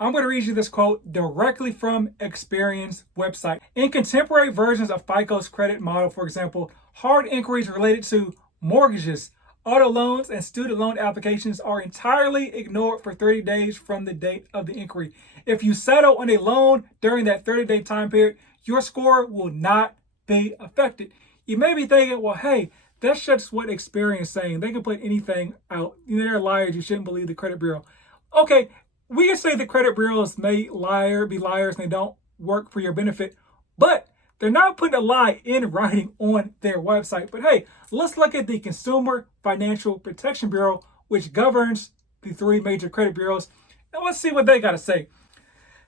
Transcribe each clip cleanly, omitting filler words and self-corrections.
I'm going to read you this quote directly from Experian's website. In contemporary versions of FICO's credit model, for example, hard inquiries related to mortgages, auto loans, and student loan applications are entirely ignored for 30 days from the date of the inquiry. If you settle on a loan during that 30-day time period, your score will not be affected. You may be thinking, well, hey, that's just what Experian is saying. They can put anything out. They're liars. You shouldn't believe the credit bureau. Okay, we can say the credit bureaus may be liars, and they don't work for your benefit, but they're not putting a lie in writing on their website. But hey, let's look at the Consumer Financial Protection Bureau, which governs the three major credit bureaus, and let's see what they got to say.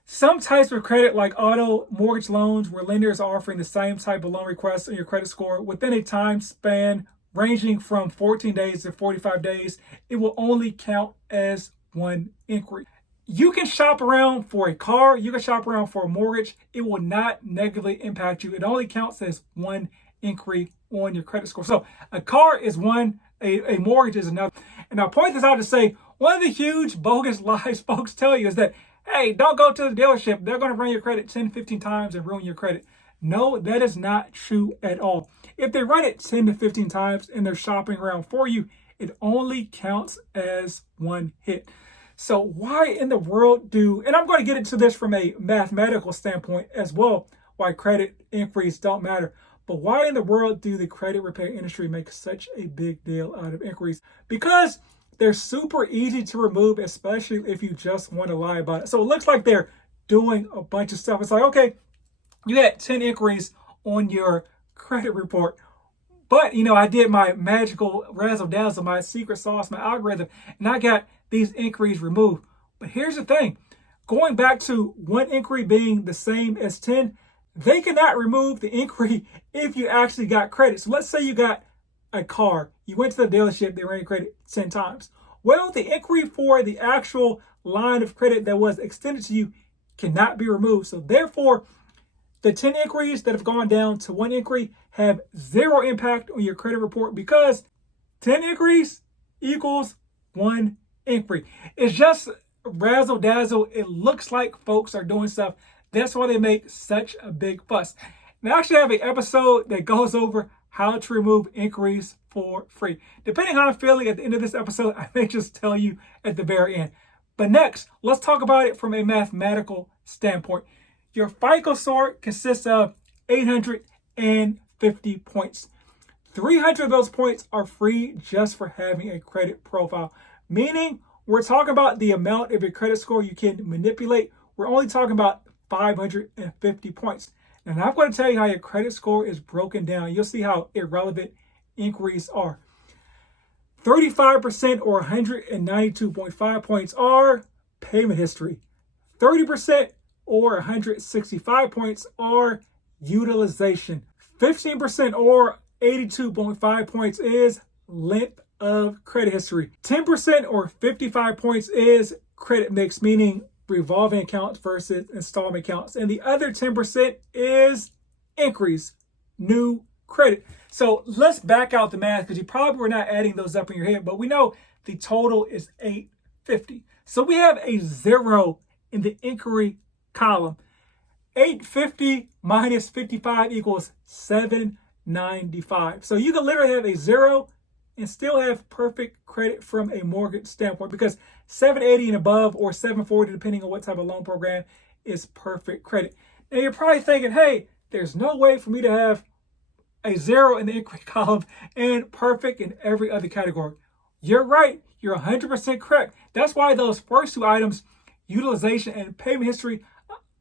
Some types of credit, like auto mortgage loans, where lenders are offering the same type of loan request on your credit score within a time span ranging from 14 days to 45 days, it will only count as one inquiry. You can shop around for a car, you can shop around for a mortgage. It will not negatively impact you. It only counts as one inquiry on your credit score. So a car is one, a mortgage is another. And I point this out to say, one of the huge bogus lies folks tell you is that, hey, don't go to the dealership. They're going to run your credit 10, 15 times and ruin your credit. No, that is not true at all. If they run it 10 to 15 times and they're shopping around for you, it only counts as one hit. So why in the world and I'm going to get into this from a mathematical standpoint as well, why credit inquiries don't matter. But why in the world do the credit repair industry make such a big deal out of inquiries? Because they're super easy to remove, especially if you just want to lie about it. So it looks like they're doing a bunch of stuff. It's like, okay, you had 10 inquiries on your credit report. But, I did my magical razzle dazzle, my secret sauce, my algorithm, and I got these inquiries removed. But here's the thing. Going back to one inquiry being the same as 10, they cannot remove the inquiry if you actually got credit. So let's say you got a car. You went to the dealership, they ran your credit 10 times. Well, the inquiry for the actual line of credit that was extended to you cannot be removed. So therefore, the 10 inquiries that have gone down to one inquiry have zero impact on your credit report because 10 inquiries equals one inquiry. It's just razzle dazzle. It looks like folks are doing stuff. That's why they make such a big fuss. And I actually have an episode that goes over how to remove inquiries for free. Depending on how I'm feeling at the end of this episode, I may just tell you at the very end. But next, let's talk about it from a mathematical standpoint. Your FICO score consists of 850 points. 300 of those points are free just for having a credit profile, meaning we're talking about the amount of your credit score you can manipulate. We're only talking about 550 points. And I'm going to tell you how your credit score is broken down. You'll see how irrelevant inquiries are. 35% or 192.5 points are payment history. 30% or 165 points are utilization. 15% or 82.5 points is length of credit history. 10% or 55 points is credit mix, meaning revolving accounts versus installment accounts. And the other 10% is inquiries, new credit. So let's back out the math because you probably were not adding those up in your head, but we know the total is 850. So we have a zero in the inquiry column. 850 minus 55 equals 795. So you can literally have a zero and still have perfect credit from a mortgage standpoint because 780 and above or 740, depending on what type of loan program, is perfect credit. Now you're probably thinking, hey, there's no way for me to have a zero in the inquiry column and perfect in every other category. You're right. You're 100% correct. That's why those first two items, utilization and payment history,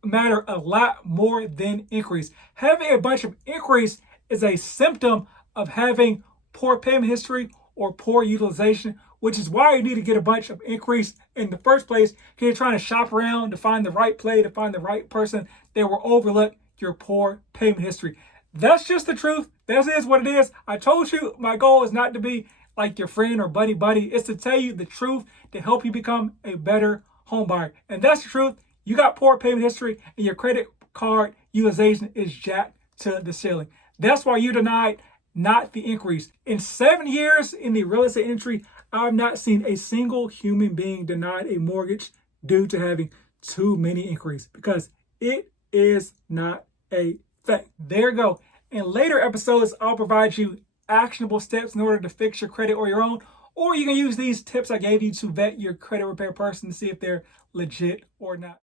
matter a lot more than inquiries. Having a bunch of inquiries is a symptom of having poor payment history or poor utilization, which is why you need to get a bunch of inquiries in the first place, because you're trying to shop around to find the right play, to find the right person that will overlook your poor payment history. That's just the truth. That is what it is. I told you my goal is not to be like your friend or buddy. It's to tell you the truth to help you become a better home buyer. And that's the truth. You got poor payment history and your credit card utilization is jacked to the ceiling. That's why you're denied, not the inquiries. In 7 years in the real estate industry, I've not seen a single human being denied a mortgage due to having too many inquiries, because it is not a thing. There you go. In later episodes, I'll provide you actionable steps in order to fix your credit or your own, or you can use these tips I gave you to vet your credit repair person to see if they're legit or not.